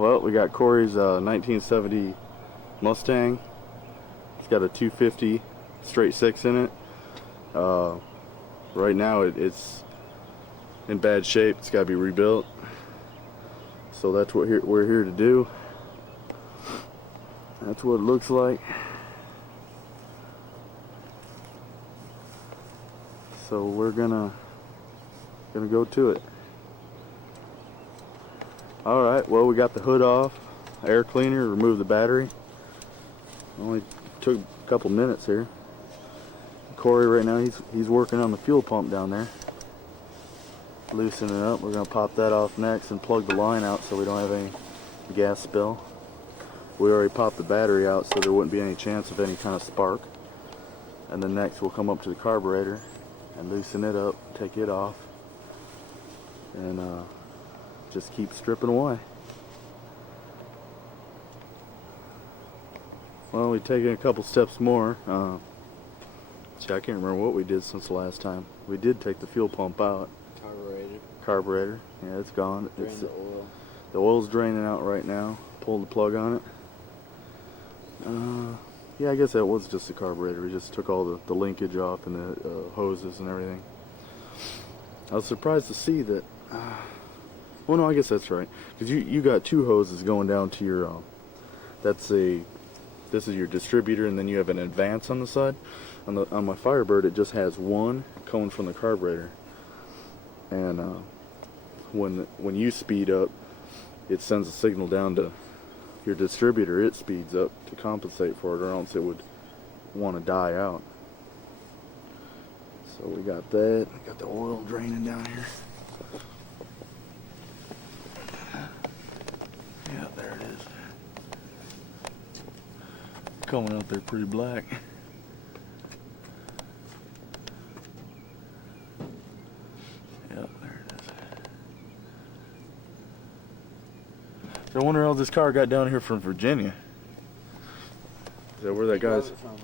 Well, we got Corey's 1970 Mustang. It's got a 250 straight six in it. Right now it's in bad shape. It's got to be rebuilt. So that's what we're here to do. That's what it looks like. So we're gonna go to it. Alright, well, we got the hood off, air cleaner, remove the battery. Only took a couple minutes here. Corey right now, he's working on the fuel pump down there. Loosen it up. We're gonna pop that off next and plug the line out so we don't have any gas spill. We already popped the battery out so there wouldn't be any chance of any kind of spark. And then next we'll come up to the carburetor and loosen it up, take it off, and just keep stripping away. Well, we've taken a couple steps more. See, I can't remember what we did since the last time. We did take the fuel pump out. Carburetor. Yeah, it's gone. Drain the oil. The oil's draining out right now. Pulled the plug on it. Yeah, I guess that was just the carburetor. We just took all the linkage off and the hoses and everything. I was surprised to see that. Well, no, I guess that's right. Because you got two hoses going down to your. This is your distributor, and then you have an advance on the side. On my Firebird, it just has one coming from the carburetor. And when you speed up, it sends a signal down to your distributor. It speeds up to compensate for it, or else it would want to die out. So we got that. We got the oil draining down here. Yeah, there it is. Coming out there pretty black. Yep, there it is. So I wonder how this car got down here from Virginia. Is that where that guy's? From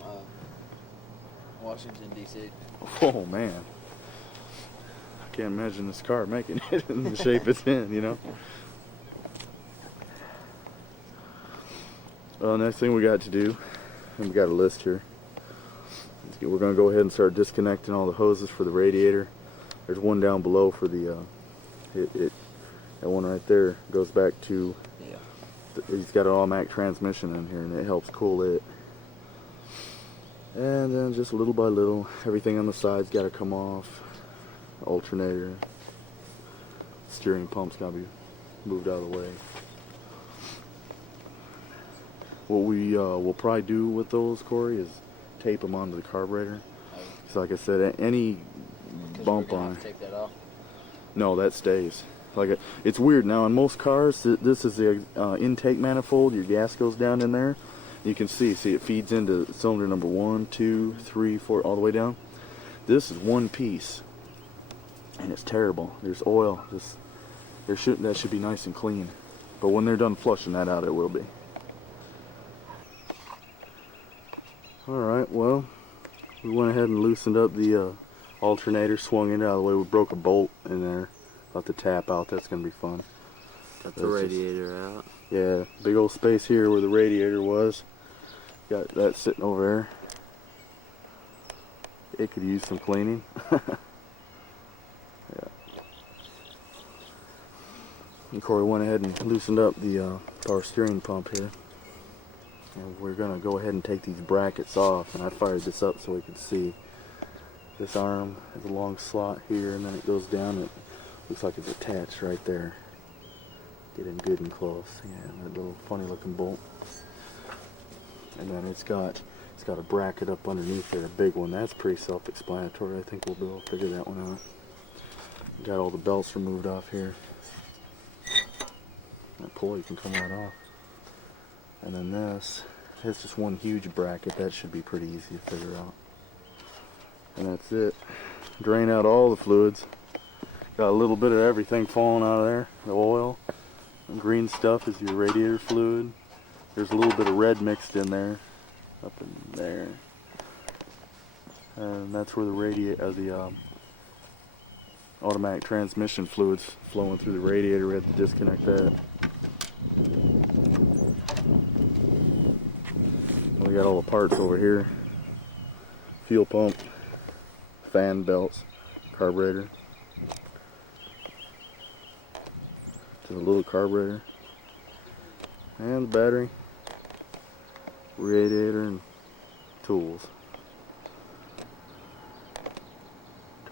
Washington, D.C. Oh man, I can't imagine this car making it in the shape it's in, you know. Well, next thing we got to do, and we got a list here. We're going to go ahead and start disconnecting all the hoses for the radiator. There's one down below for the that one right there goes back to. Yeah. He's got an automatic transmission in here, and it helps cool it. And then just little by little, everything on the side's got to come off. Alternator, steering pump's got to be moved out of the way. What we will probably do with those, Corey, is tape them onto the carburetor. So like I said, any bump on it. Take that off? No, that stays. Like it's weird now. In most cars, this is the intake manifold. Your gas goes down in there. You can see it feeds into cylinder number 1, 2, 3, 4, all the way down. This is one piece, and it's terrible. There's oil. That should be nice and clean. But when they're done flushing that out, it will be. Alright, well, we went ahead and loosened up the alternator, swung it out of the way. We broke a bolt in there. Got the tap out. That's going to be fun. Got the radiator out. Yeah, big old space here where the radiator was. Got that sitting over there. It could use some cleaning. Yeah. And Corey went ahead and loosened up the power steering pump here. And we're going to go ahead and take these brackets off, and I fired this up so we could see. This arm has a long slot here, and then it goes down. It looks like it's attached right there. Get in good and close. Yeah, that little funny looking bolt. And then it's got a bracket up underneath there, a big one. That's pretty self-explanatory. I think we'll be able to figure that one out. Got all the belts removed off here. That pulley can come right off. And then this has just one huge bracket. That should be pretty easy to figure out. And that's it. Drain out all the fluids. Got a little bit of everything falling out of there. The oil. The green stuff is your radiator fluid. There's a little bit of red mixed in there. Up in there. And that's where the automatic transmission fluid's flowing through the radiator. We had to disconnect that. We got all the parts over here. Fuel pump, fan belts, carburetor. Just a little carburetor. And the battery, radiator, and tools.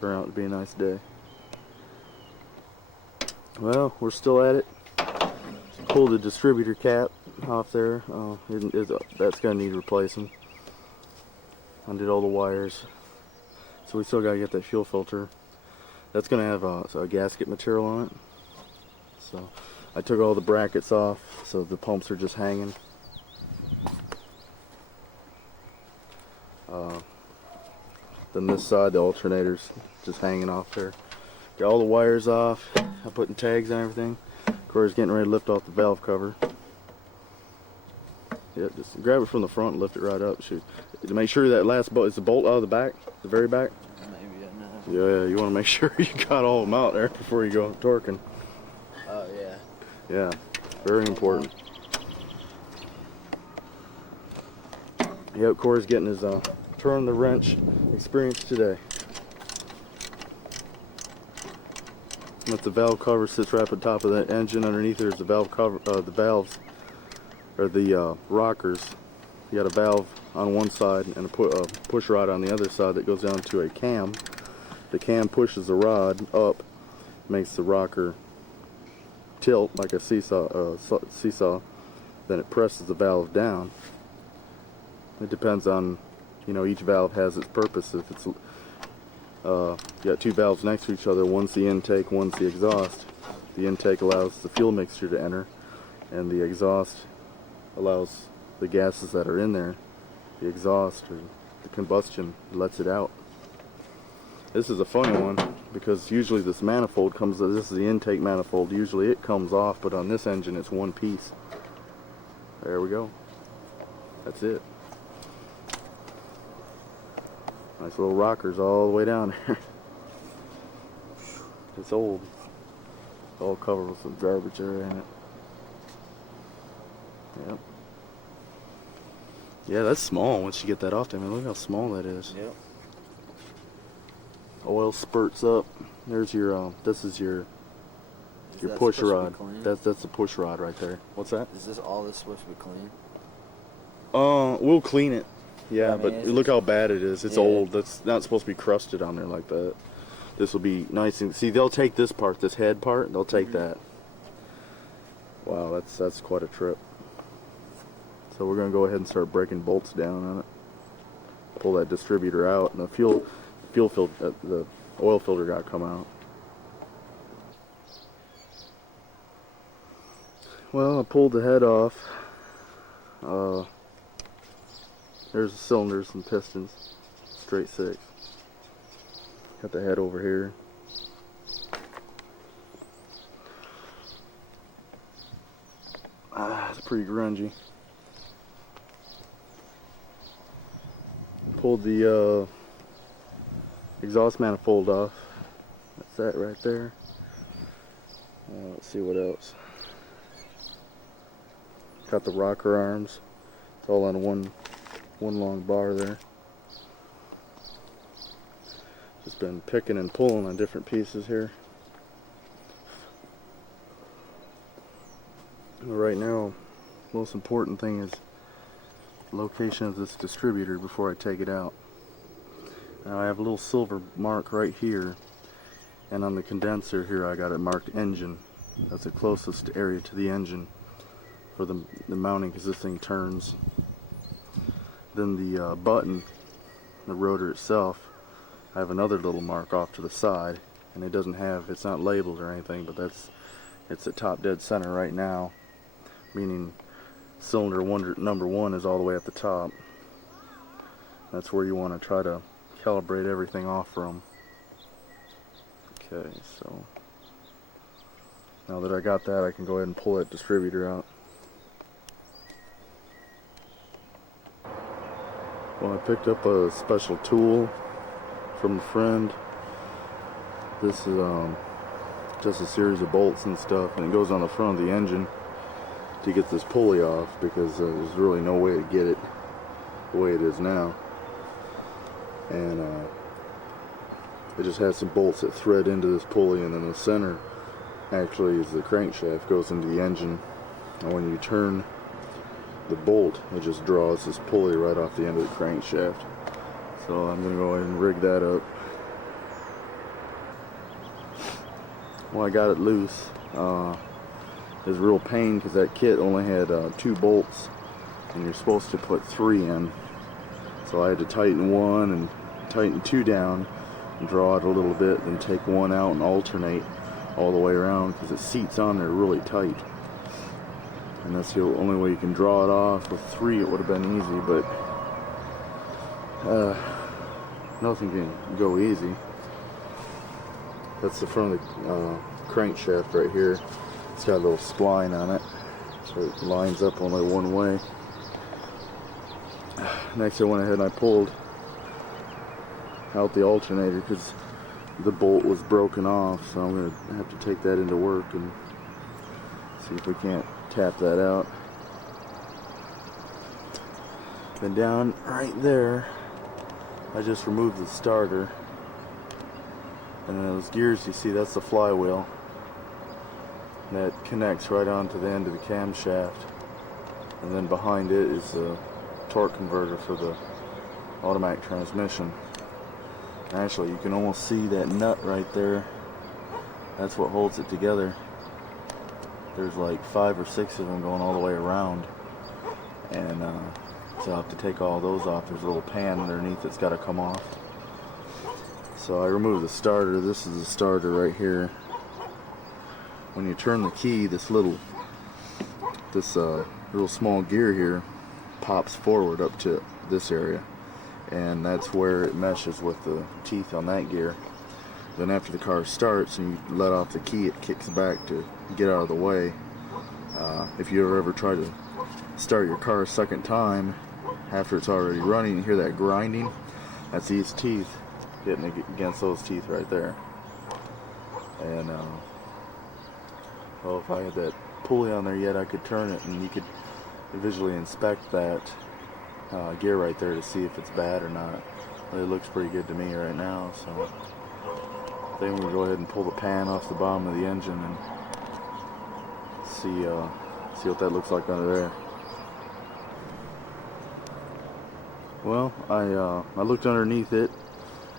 Turned out to be a nice day. Well, we're still at it. Pulled the distributor cap off there. That's gonna need replacing. Undid all the wires. So we still gotta get that fuel filter. That's gonna have a gasket material on it. So I took all the brackets off, so the pumps are just hanging. Then this side, the alternator's just hanging off there. Got all the wires off. I'm putting tags and everything. Corey's getting ready to lift off the valve cover. Yeah, just grab it from the front and lift it right up. Shoot. Make sure that last bolt is the bolt out of the back, the very back. Maybe I know. Yeah, you want to make sure you got all of them out there before you go torquing. Oh yeah. Yeah, very important. Yep, Corey's getting his turn the wrench experience today. With the valve cover sits right at the top of that engine. Underneath there's the valve cover, the valves, or the rockers. You got a valve on one side and a push rod on the other side that goes down to a cam. The cam pushes the rod up, makes the rocker tilt like a seesaw. Then it presses the valve down. It depends on, each valve has its purpose. If it's you got two valves next to each other, one's the intake, one's the exhaust. The intake allows the fuel mixture to enter, and the exhaust allows the gases that are in there, the exhaust or the combustion, lets it out. This is a funny one because usually this manifold this is the intake manifold, usually it comes off, but on this engine it's one piece. There we go. That's it. Nice little rockers all the way down there. It's old. It's all covered with some garbage there in it. Yep. Yeah, that's small once you get that off there. I mean, look how small that is. Yep. Oil spurts up. There's your this is your push rod. That's the push rod right there. What's that? Is this all this supposed to be clean? We'll clean it. Yeah, I mean, but look how bad it is. It's yeah. old. That's not supposed to be crusted on there like that. This will be nice and see. They'll take this part, this head part. They'll take that. Wow, that's quite a trip. So we're gonna go ahead and start breaking bolts down on it. Pull that distributor out, and the the oil filter got to come out. Well, I pulled the head off. There's the cylinders and pistons, straight 6. Got the head over here. It's pretty grungy. Pulled the exhaust manifold off. That's that right there. Let's see what else. Got the rocker arms. It's all on one long bar there. Just been picking and pulling on different pieces here. Right now, most important thing is location of this distributor before I take it out. Now I have a little silver mark right here, and on the condenser here I got it marked engine. That's the closest area to the engine for the mounting, because this thing turns. Then the button, the rotor itself, I have another little mark off to the side, and it's not labeled or anything, but it's at top dead center right now, meaning cylinder number 1 is all the way at the top. That's where you want to try to calibrate everything off from. Okay, so now that I got that, I can go ahead and pull that distributor out. Well, I picked up a special tool from a friend. This is just a series of bolts and stuff, and it goes on the front of the engine to get this pulley off, because there's really no way to get it the way it is now. And it just has some bolts that thread into this pulley, and then the center actually is the crankshaft, goes into the engine. And when you turn the bolt, it just draws this pulley right off the end of the crankshaft. So I'm going to go ahead and rig that up. Well, I got it loose. It was a real pain because that kit only had 2 bolts, and you're supposed to put 3 in. So I had to tighten 1 and tighten 2 down and draw it a little bit, then take 1 out and alternate all the way around because it seats on there really tight. And that's the only way you can draw it off. With 3 it would have been easy, but nothing can go easy. That's the front of the crankshaft right here. It's got a little spline on it, so it lines up only one way. Next I went ahead and I pulled out the alternator because the bolt was broken off, so I'm going to have to take that into work and see if we can't tap that out. Then down right there, I just removed the starter, and then those gears you see, that's the flywheel that connects right onto the end of the camshaft, and then behind it is the torque converter for the automatic transmission. Actually, you can almost see that nut right there. That's what holds it together. There's like 5 or 6 of them going all the way around, and so I'll have to take all those off. There's a little pan underneath that's got to come off. So I removed the starter. This is the starter right here. When you turn the key, this little small gear here pops forward up to this area, and that's where it meshes with the teeth on that gear. Then after the car starts and you let off the key, it kicks back to get out of the way. If you ever try to start your car a second time after it's already running, you hear that grinding. That's these teeth hitting against those teeth right there. And well, if I had that pulley on there yet, I could turn it and you could visually inspect that gear right there to see if it's bad or not. It looks pretty good to me right now, so then we'll go ahead and pull the pan off the bottom of the engine and see what that looks like under there. Well, I looked underneath it.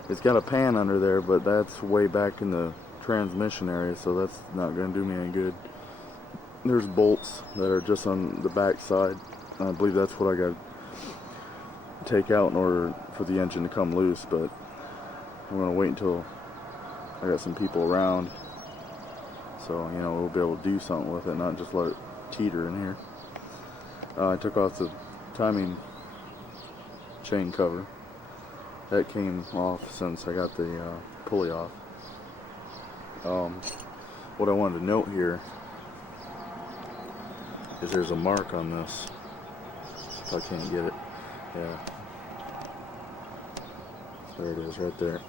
It's got a pan under there, but that's way back in the transmission area, so that's not going to do me any good. There's bolts that are just on the back side. I believe that's what I got to take out in order for the engine to come loose, but I'm going to wait until I got some people around, so we'll be able to do something with it, not just let it teeter in here. I took off the timing chain cover. That came off since I got the pulley off. What I wanted to note here is there's a mark on this. If I can't get it, yeah, there it is right there.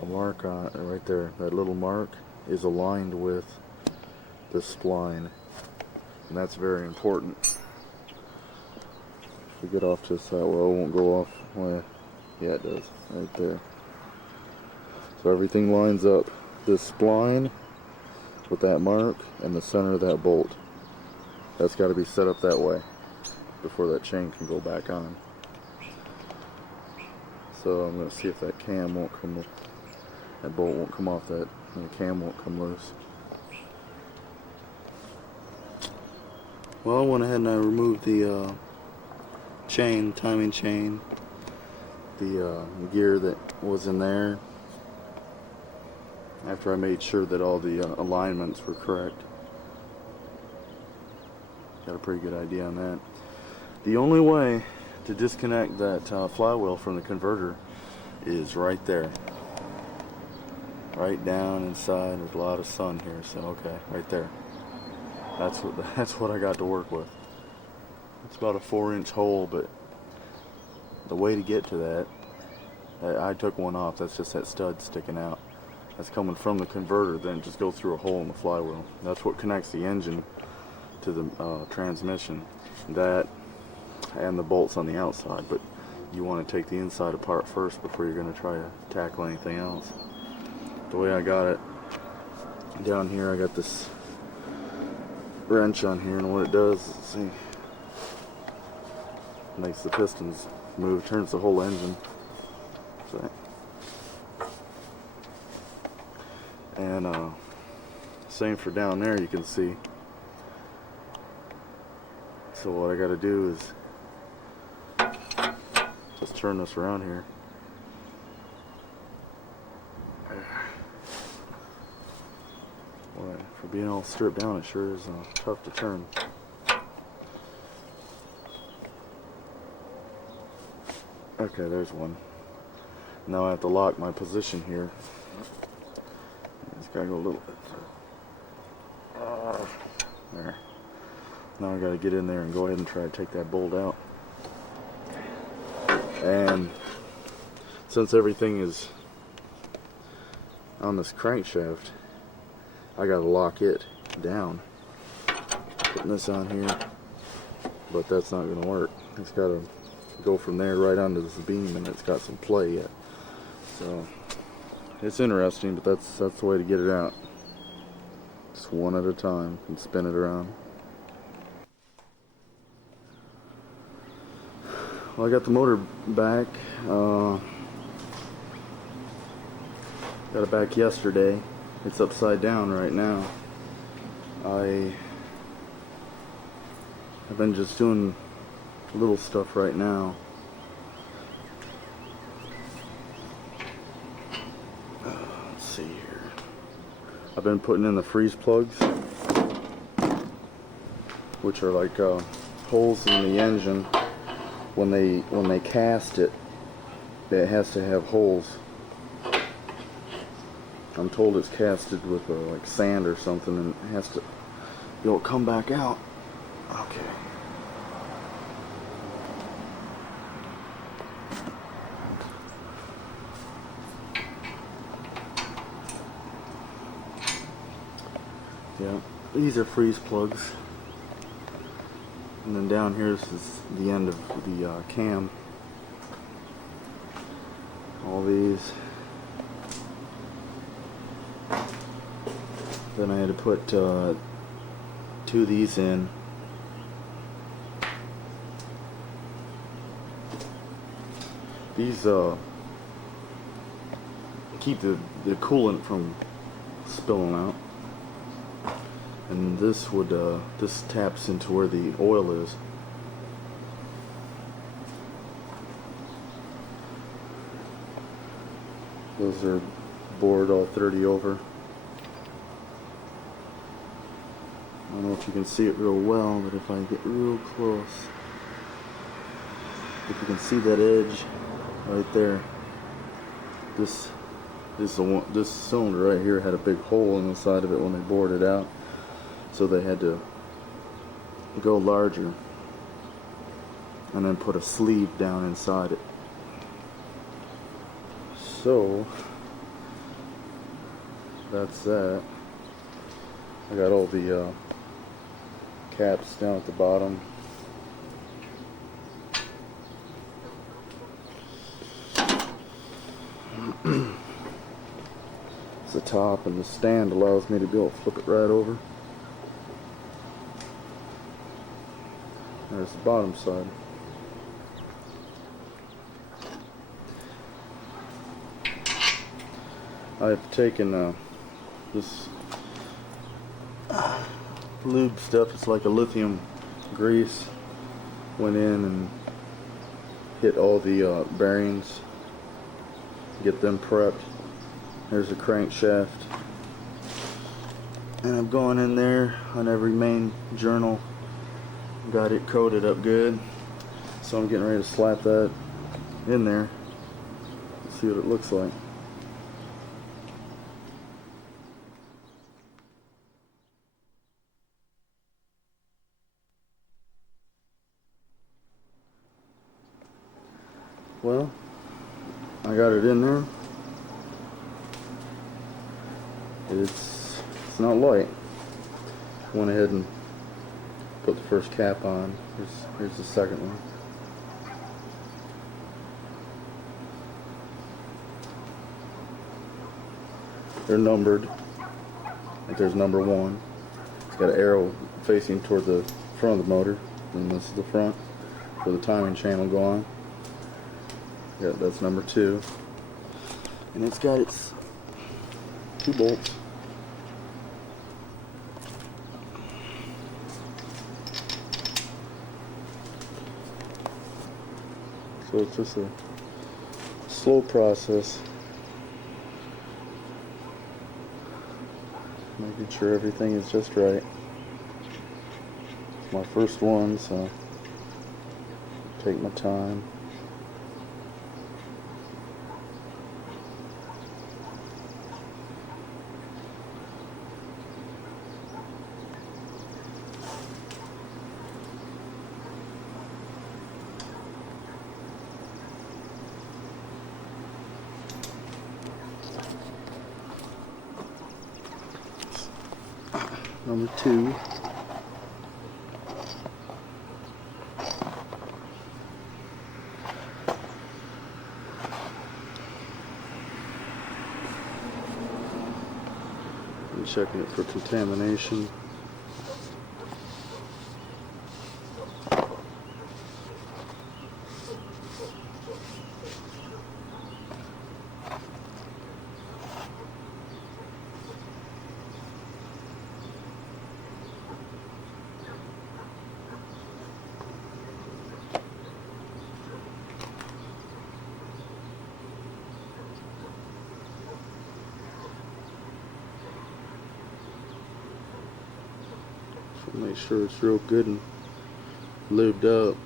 A mark on it right there. That little mark is aligned with the spline, and that's very important. If we get off to the side, well, it won't go off. Well, yeah, it does right there. So everything lines up. This spline with that mark and the center of that bolt. That's got to be set up that way before that chain can go back on. So I'm going to see if that cam won't come up. That bolt won't come off that, and the cam won't come loose. Well, I went ahead and I removed the chain, timing chain, the gear that was in there, after I made sure that all the alignments were correct. Got a pretty good idea on that. The only way to disconnect that flywheel from the converter is right there. Right down inside. There's a lot of sun here, so okay, right there. That's what I got to work with. It's about a 4-inch hole, but the way to get to that, I took one off. That's just that stud sticking out. That's coming from the converter, then just go through a hole in the flywheel. That's what connects the engine to the transmission. That and the bolts on the outside, but you want to take the inside apart first before you're going to try to tackle anything else. The way I got it down here, I got this wrench on here, and what it does is, see, makes the pistons move, turns the whole engine. So, and same for down there, you can see. So what I got to do is just turn this around here. Boy, for being all stripped down, it sure is tough to turn. Okay, there's one. Now I have to lock my position here. Just gotta go a little bit. There. Now I gotta get in there and go ahead and try to take that bolt out. And since everything is on this crankshaft, I gotta lock it down. Putting this on here, but that's not gonna work. It's gotta go from there right onto this beam, and it's got some play yet. So it's interesting, but that's the way to get it out. Just one at a time and spin it around. Well, I got the motor back. Got it back yesterday. It's upside down right now. I've been just doing little stuff right now. Let's see here. I've been putting in the freeze plugs, which are like holes in the engine. When they cast it, it has to have holes. I'm told it's casted with like sand or something, and it has to. It'll come back out. Okay. Yeah, these are freeze plugs. And then down here, this is the end of the cam. All these. Then I had to put 2 of these in. These keep the coolant from spilling out. And this would this taps into where the oil is. Those are bored all 30 over. I don't know if you can see it real well, but if I get real close, if you can see that edge right there, this cylinder right here had a big hole in the side of it when they bored it out. So they had to go larger and then put a sleeve down inside it. So that's that. I got all the caps down at the bottom. It's the top, and the stand allows me to be able to flip it right over. There's the bottom side. I've taken this lube stuff. It's like a lithium grease. Went in and hit all the bearings, get them prepped. There's a crankshaft, and I'm going in there on every main journal. Got it coated up good, so I'm getting ready to slap that in there. See what it looks like. Well, I got it in there. It's not light. Went ahead and put the first cap on. Here's the second one. They're numbered. Like there's number 1. It's got an arrow facing toward the front of the motor, and this is the front where the timing chain will go on. Yeah, that's number 2. And it's got its 2 bolts. So it's just a slow process. Making sure everything is just right. It's my first one, so take my time. Number 2. I'm checking it for contamination. Make sure it's real good and lubed up.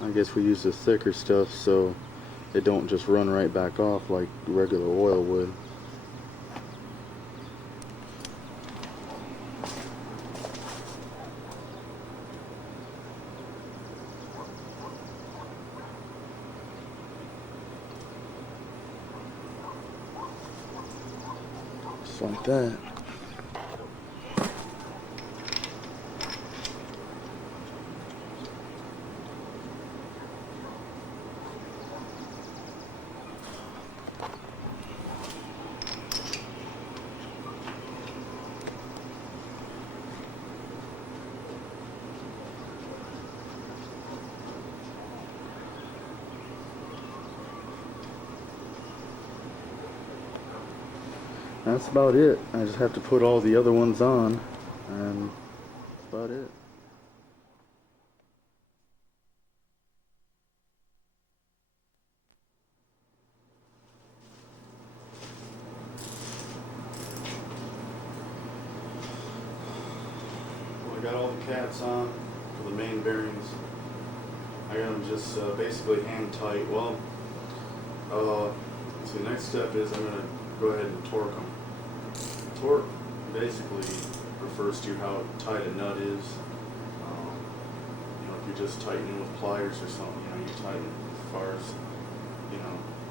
I guess we use the thicker stuff so it don't just run right back off like regular oil would. Just like that. That's about it. I just have to put all the other ones on, and that's about it. Well, I got all the caps on for the main bearings. I got them just basically hand tight. Well, so the next step is I'm going to go ahead and torque them. Torque basically refers to how tight a nut is. If you're just tightening with pliers or something, you tighten as far as,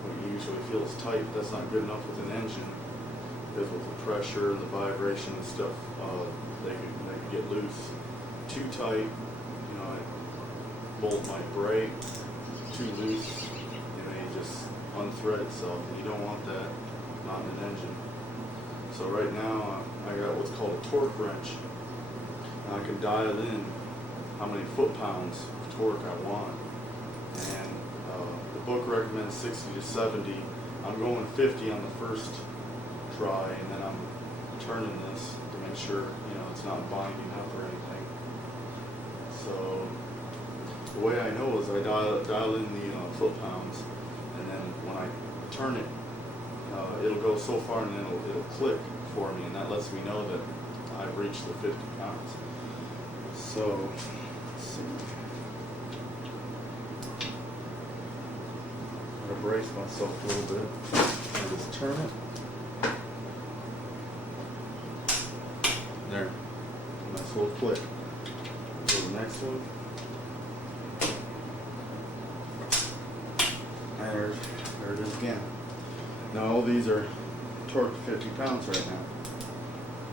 what you usually feel is tight, but that's not good enough with an engine. Because with the pressure and the vibration and stuff, they could get loose. Too tight, a bolt might break. Too loose, you just unthread itself, and you don't want that, not in an engine. So right now I got what's called a torque wrench, and I can dial in how many foot-pounds of torque I want. And the book recommends 60 to 70. I'm going 50 on the first try, and then I'm turning this to make sure it's not binding up or anything. So the way I know is I dial in the foot-pounds, and then when I turn it, it'll go so far and then it'll click for me, and that lets me know that I've reached the 50 pounds. So, let's see. I'm going to brace myself a little bit. I just turn it. There. Nice little click. Go to the next one. There it is again. Now all these are torqued 50 pounds right now.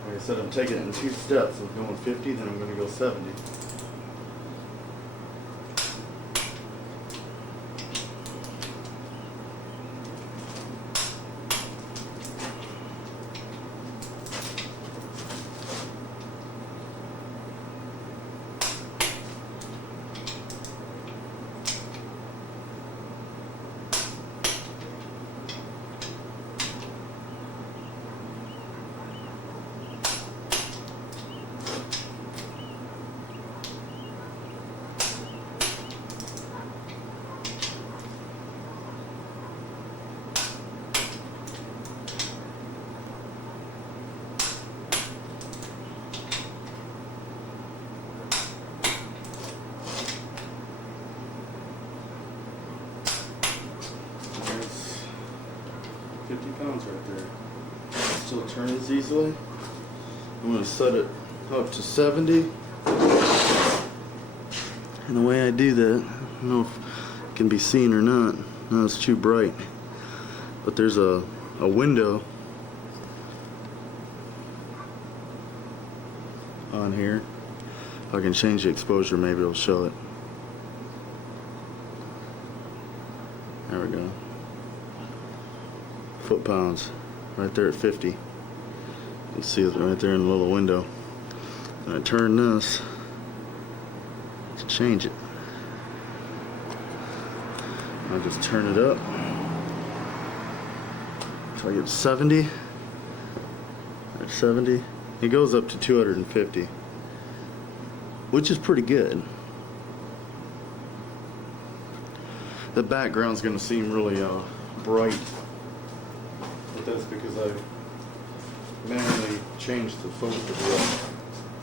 Like I said, I'm taking it in 2 steps. I'm going 50, then I'm going to go 70. 50 pounds right there. Still turns easily. I'm going to set it up to 70. And the way I do that, I don't know if it can be seen or not. No, it's too bright. But there's a window on here. If I can change the exposure, maybe it'll show it. There we go. Foot-pounds, right there at 50. You see it right there in the little window. And I turn this to change it. I just turn it up until I get 70. At 70, it goes up to 250, which is pretty good. The background's going to seem really bright, but that's because I manually changed the focus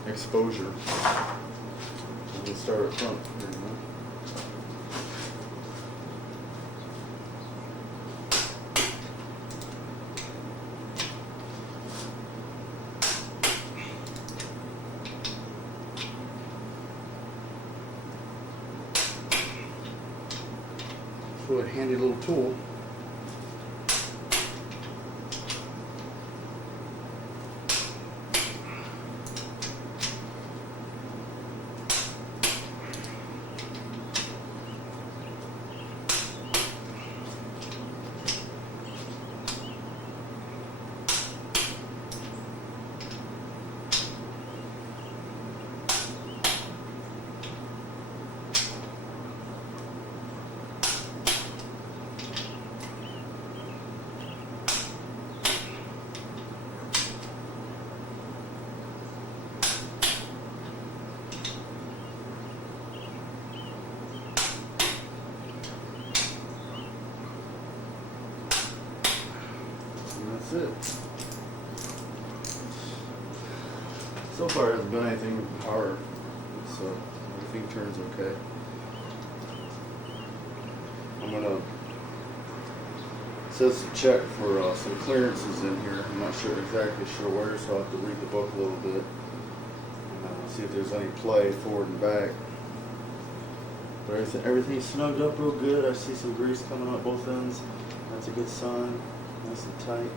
exposure. I'm going to start up front. Here we go. A handy little tool. That's it. So far, it hasn't been anything hard, so everything turns okay. I'm gonna. It says to check for some clearances in here. I'm not exactly sure where, so I'll have to read the book a little bit and see if there's any play forward and back. But everything's snugged up real good. I see some grease coming up both ends. That's a good sign. Nice and tight.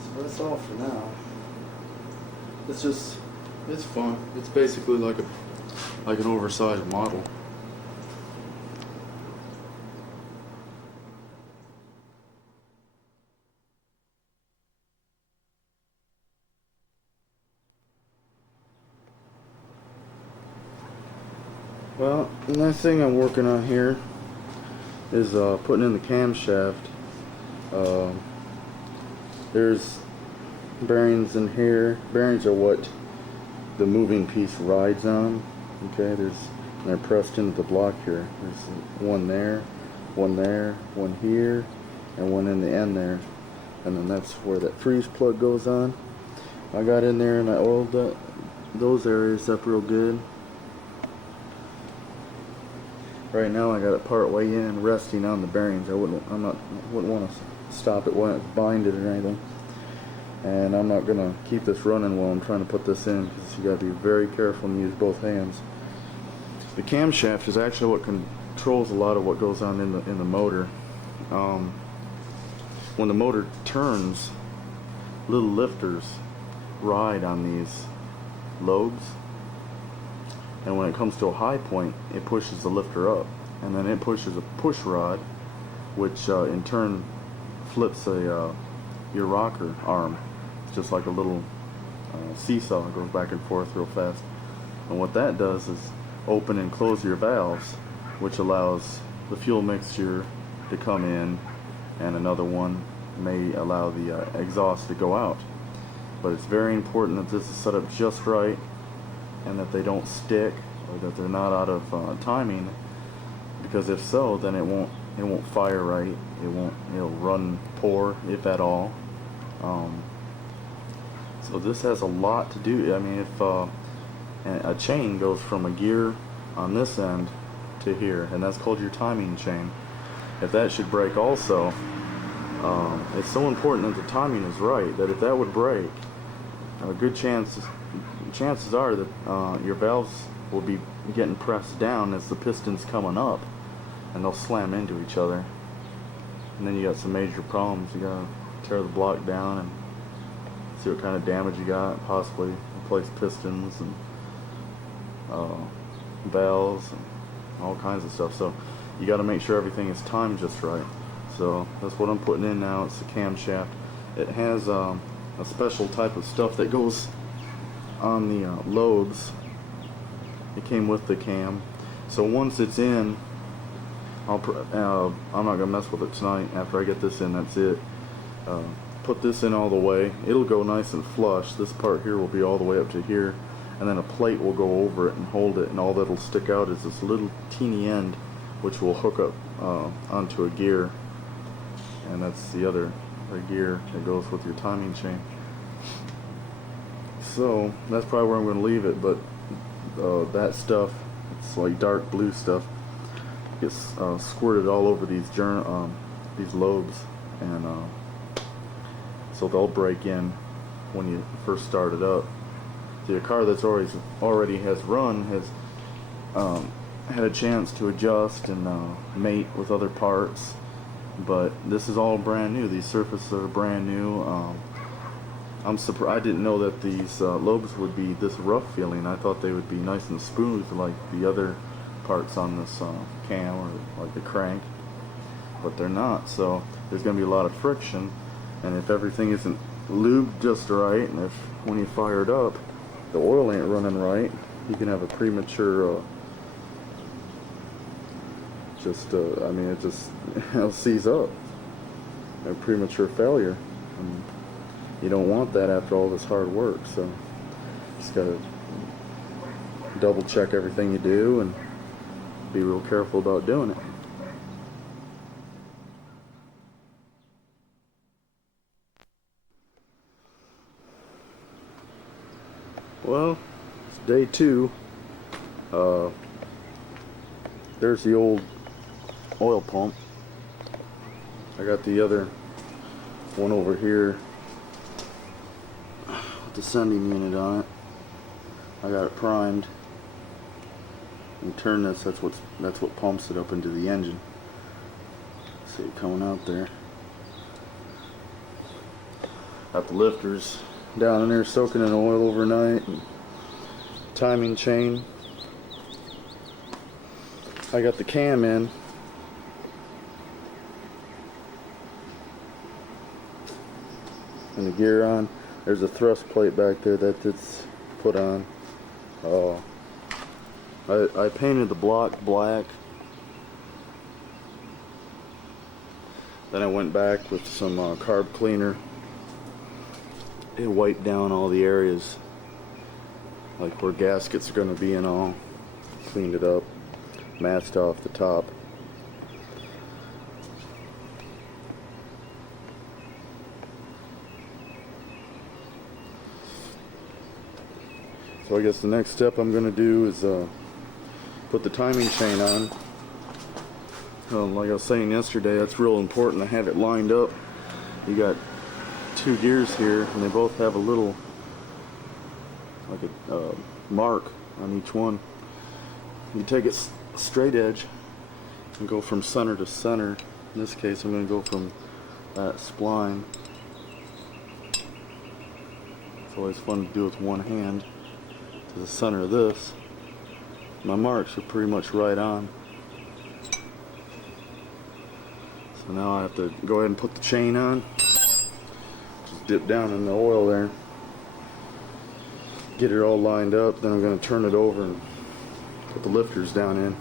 So that's all for now. It's fun. It's basically like an oversized model. Well, the next thing I'm working on here is putting in the camshaft. There's bearings in here. Bearings are what the moving piece rides on. Okay, they're pressed into the block here. There's one there, one here, and one in the end there. And then that's where that freeze plug goes on. I got in there and I oiled those areas up real good. Right now I got it part way in, resting on the bearings. I wouldn't want to stop it when it's binded or anything. And I'm not gonna keep this running while I'm trying to put this in, because you gotta be very careful and use both hands. The camshaft is actually what controls a lot of what goes on in the motor. When the motor turns, little lifters ride on these lobes. And when it comes to a high point, it pushes the lifter up, and then it pushes a push rod, which in turn flips your rocker arm. It's just like a little seesaw. It goes back and forth real fast. And what that does is open and close your valves, which allows the fuel mixture to come in, and another one may allow the exhaust to go out. But it's very important that this is set up just right, and that they don't stick, or that they're not out of timing, because if so, then it won't fire right. It'll run poor, if at all. So this has a lot to do. I mean, if a chain goes from a gear on this end to here, and that's called your timing chain. If that should break also, it's so important that the timing is right, that if that would break, good chances are that your valves will be getting pressed down as the piston's coming up, and they'll slam into each other, and then you got some major problems. You gotta tear the block down and see what kind of damage you got, possibly replace pistons and valves and all kinds of stuff. So you got to make sure everything is timed just right. So that's what I'm putting in now. It's the camshaft. It has a special type of stuff that goes on the lobes. It came with the cam. So once it's in, I'm not gonna mess with it tonight. After I get this in, that's it. Put this in all the way. It'll go nice and flush. This part here will be all the way up to here, and then a plate will go over it and hold it, and all that'll stick out is this little teeny end, which will hook up onto a gear, and that's the other gear that goes with your timing chain. So that's probably where I'm going to leave it, but that stuff, it's like dark blue stuff, gets squirted all over these lobes, and so they'll break in when you first start it up. The car that's already has run has had a chance to adjust and mate with other parts, but this is all brand new. These surfaces are brand new. I'm surprised. I didn't know that these lobes would be this rough feeling. I thought they would be nice and smooth like the other parts on this cam, or like the crank, but they're not. So there's going to be a lot of friction, and if everything isn't lubed just right, and if when you fire it up the oil ain't running right, you can have a premature I mean, it just it'll seize up, a premature failure, and you don't want that after all this hard work. So just gotta double check everything you do and be real careful about doing it. Well, it's day 2. There's the old oil pump. I got the other one over here with the sending unit on it. I got it primed. You turn this, that's what pumps it up into the engine. See it coming out there. Got the lifters down in there soaking in oil overnight, and timing chain. I got the cam in. And the gear on. There's a thrust plate back there that it's put on. I painted the block black. Then I went back with some carb cleaner. It wiped down all the areas, like where gaskets are going to be and all. Cleaned it up, masked off the top. So I guess the next step I'm going to do is put the timing chain on. Like I was saying yesterday, that's real important to have it lined up. You got 2 gears here, and they both have a little, like a mark on each one. You take it straight edge and go from center to center. In this case, I'm going to go from that spline. It's always fun to do with one hand. To the center of this. My marks are pretty much right on. So now I have to go ahead and put the chain on. Just dip down in the oil there. Get it all lined up. Then I'm going to turn it over and put the lifters down in.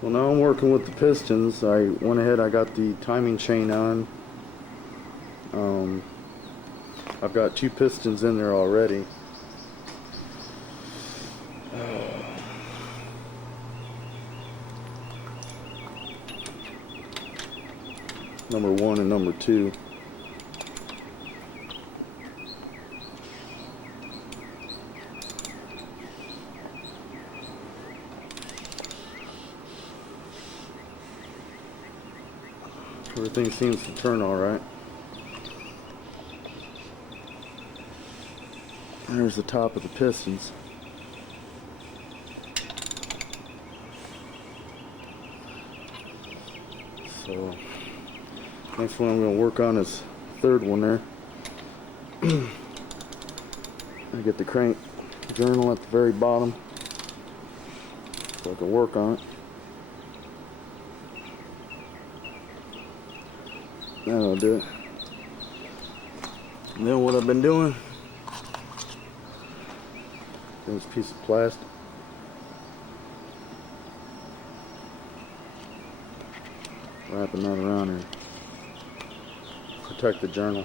Well, now I'm working with the pistons. I went ahead, I got the timing chain on. I've got 2 pistons in there already. number 1 and number 2. Everything seems to turn all right. There's the top of the pistons. So next one I'm going to work on is third one there. I get the crank journal at the very bottom so I can work on it. That'll do it. And then what I've been doing, this piece of plastic. Wrapping that around here. Protect the journal.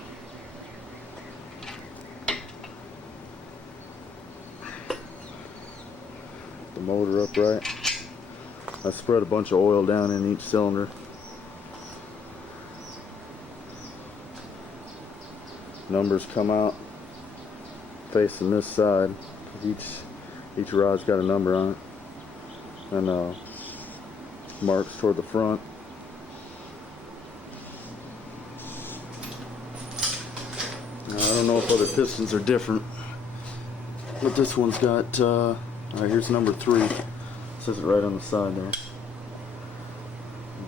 The motor upright. I spread a bunch of oil down in each cylinder. Numbers come out facing this side. Each rod's got a number on it, and marks toward the front. Now, I don't know if other pistons are different, but this one's got. All right, here's number 3. It says it right on the side there.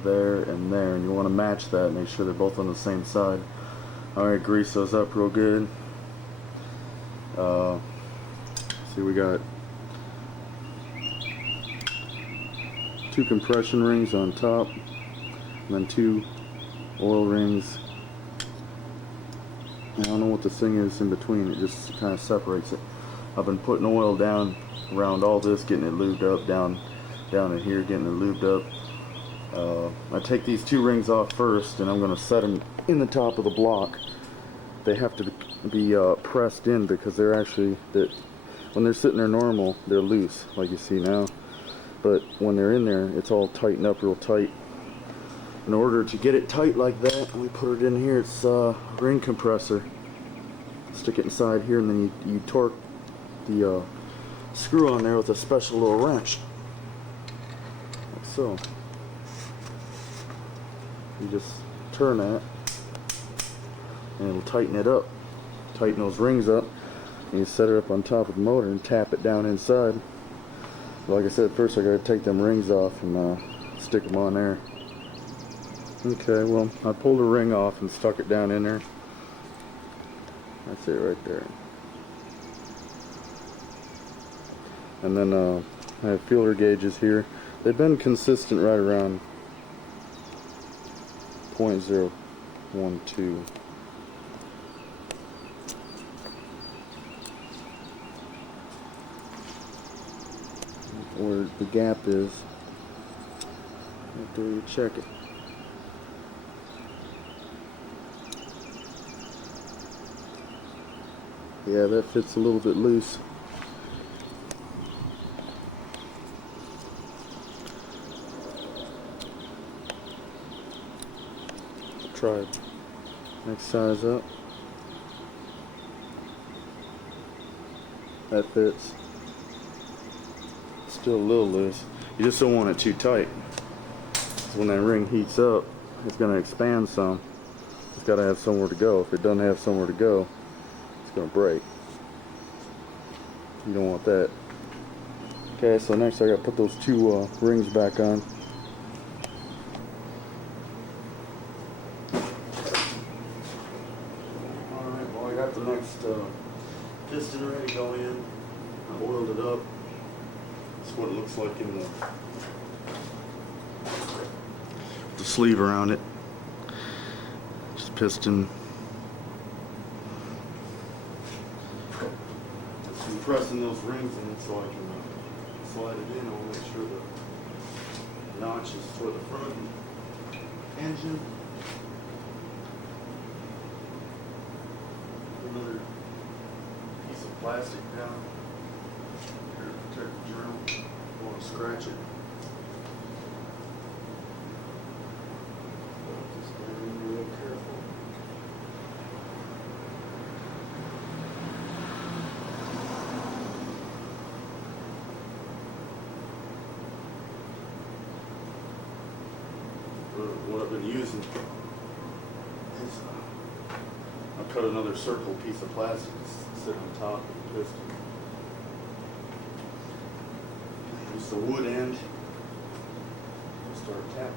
There and there, and you want to match that. Make sure they're both on the same side. Alright, grease those up real good. See, we got 2 compression rings on top, and then 2 oil rings. I don't know what this thing is in between, it just kind of separates it. I've been putting oil down around all this, getting it lubed up, down in here, getting it lubed up. I take these 2 rings off first, and I'm going to set them in the top of the block. They have to be pressed in because they're actually, when they're sitting there normal, they're loose, like you see now. But when they're in there, it's all tightened up real tight. In order to get it tight like that, we put it in here. It's a ring compressor. Stick it inside here, and then you torque the screw on there with a special little wrench, like so. You just turn that, and it'll tighten it up, tighten those rings up, and you set it up on top of the motor and tap it down inside. Like I said, first I gotta take them rings off and stick them on there. Okay, well, I pulled a ring off and stuck it down in there. That's it right there. And then I have feeler gauges here. They've been consistent right around 0.012. Where the gap is, after you check it. Yeah, that fits a little bit loose. Try it. Next size up. That fits. Still a little loose. You just don't want it too tight. So when that ring heats up, it's going to expand some. It's got to have somewhere to go. If it doesn't have somewhere to go, it's going to break. You don't want that. Okay, so next I got to put those 2 rings back on. Alright, well I got the next piston ready to go in. I oiled it up. That's what it looks like in the sleeve around it. Just piston. I'm pressing those rings in it so I can slide it in. I'll make sure the notch is toward the front engine. Another piece of plastic down here to protect the journal. Don't want to scratch it. Just get it in what I've been using is I cut another circle piece of plastic to sit on top of the piston. Use the wood end. Start tapping.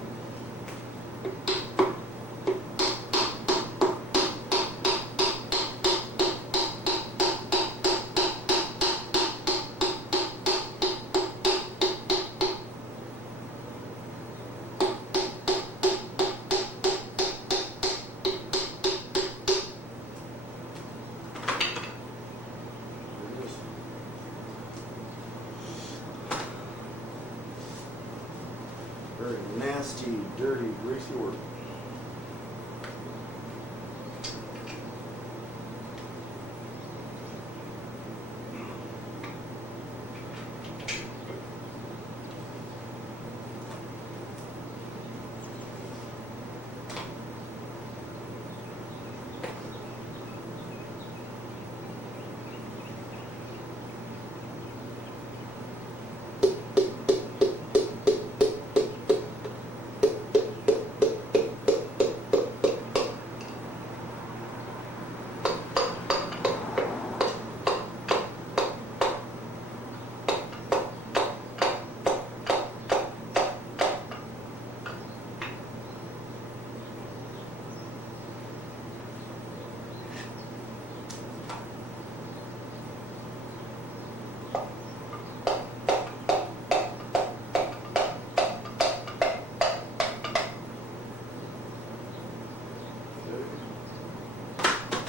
Very nasty, dirty, greasy work.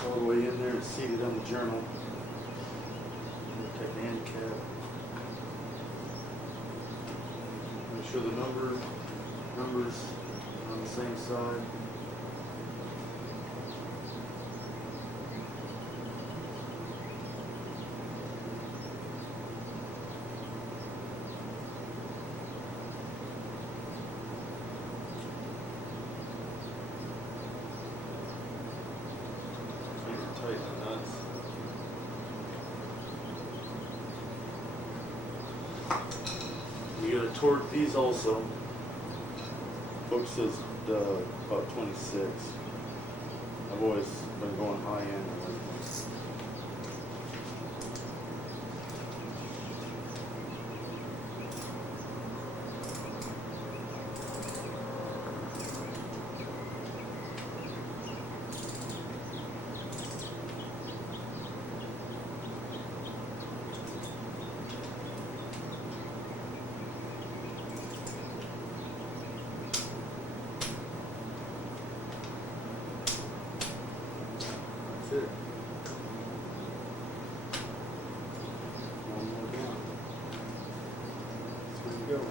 All the way in there, it's seated on the journal. Take the handicap. Make sure the numbers on the same side. Tighten the nuts. You gotta torque these also. Book says about 26. I've always been going high end. That's it. One more down. That's where you go.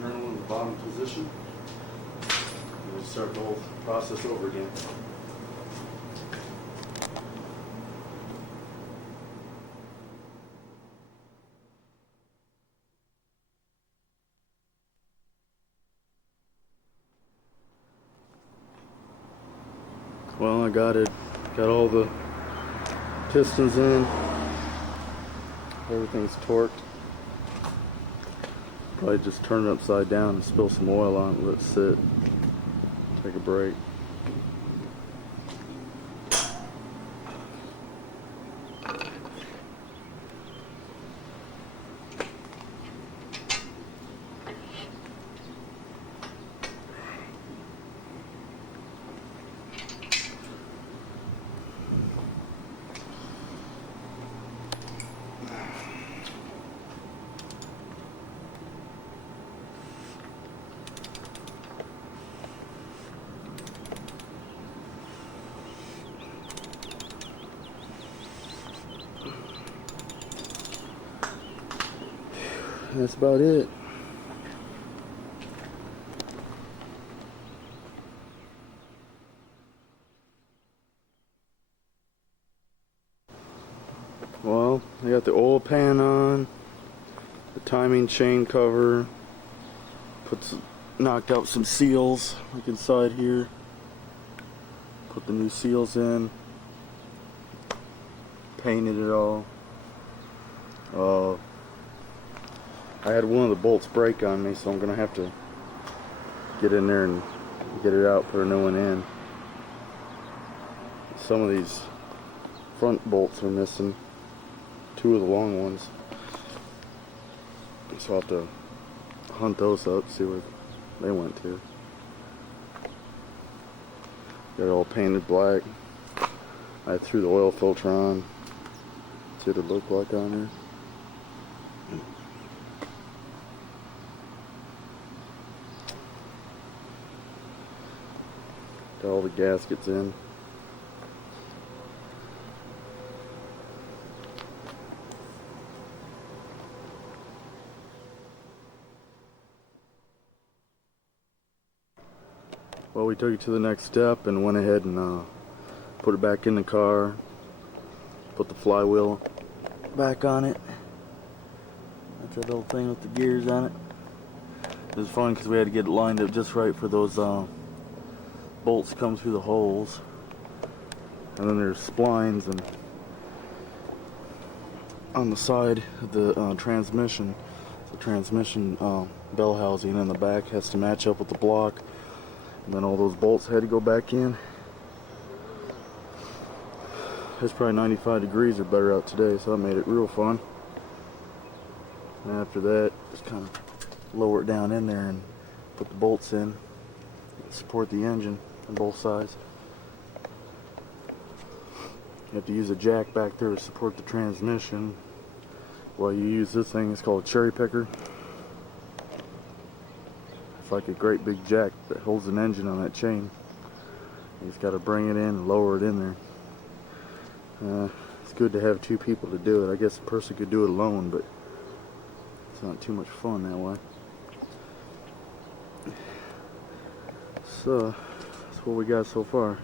Journal in the bottom position. We start the whole process over again. Well, I got it. Got all the pistons in. Everything's torqued. Probably just turn it upside down and spill some oil on it, let it sit. Take a break. That's about it. Well, I got the oil pan on, the timing chain cover, Knocked out some seals like inside here. Put the new seals in. Painted it all. I had one of the bolts break on me, so I'm gonna have to get in there and get it out, put a new one in. Some of these front bolts are missing. Two of the long ones. So I'll have to hunt those up, see where they went to. Got it all painted black. I threw the oil filter on. See what it looked like on there. Got all the gaskets in. Well, we took it to the next step and went ahead and put it back in the car. Put the flywheel back on it. That's that little thing with the gears on it. It was fun because we had to get it lined up just right for those bolts to come through the holes. And then there's splines and on the side of the transmission. The transmission bell housing in the back has to match up with the block. And then all those bolts had to go back in. It's probably 95 degrees or better out today, so that made it real fun. And after that, just kind of lower it down in there and put the bolts in. Support the engine on both sides. You have to use a jack back there to support the transmission. While you use this thing, it's called a cherry picker. It's like a great big jack that holds an engine on that chain. You just got to bring it in and lower it in there. It's good to have two people to do it. I guess a person could do it alone, but it's not too much fun that way. So, that's what we got so far.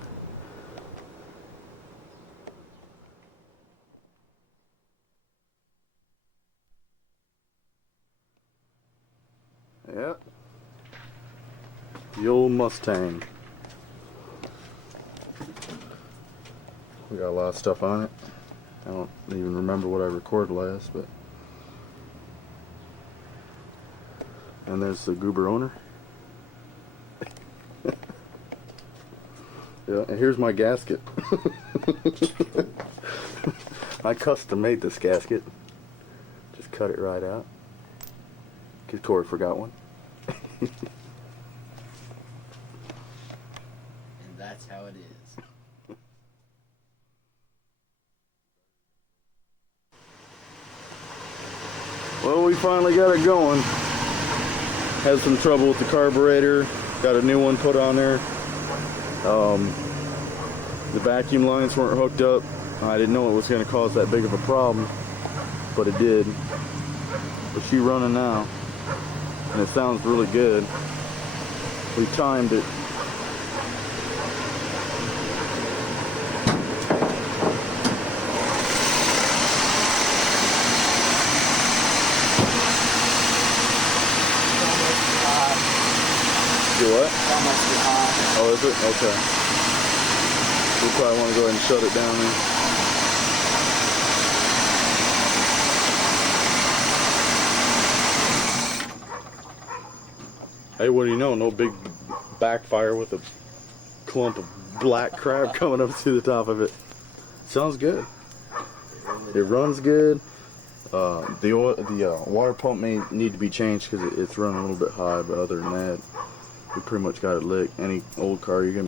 Yeah. The old Mustang. We got a lot of stuff on it. I don't even remember what I recorded last, but. And there's the goober owner. Yeah, and here's my gasket. I custom made this gasket. Just cut it right out. Because Corey forgot one. And that's how it is. Well, we finally got it going. Had some trouble with the carburetor. Got a new one put on there. The vacuum lines weren't hooked up. I didn't know it was going to cause that big of a problem, but it did. But she's running now, and it sounds really good. We timed it. Do what? Oh, is it? Okay. We probably want to go ahead and shut it down then. Hey, what do you know? No big backfire with a clump of black crap coming up through the top of it. Sounds good. It runs good. The water pump may need to be changed because it's running a little bit high, but other than that, we pretty much got it licked. Any old car you're gonna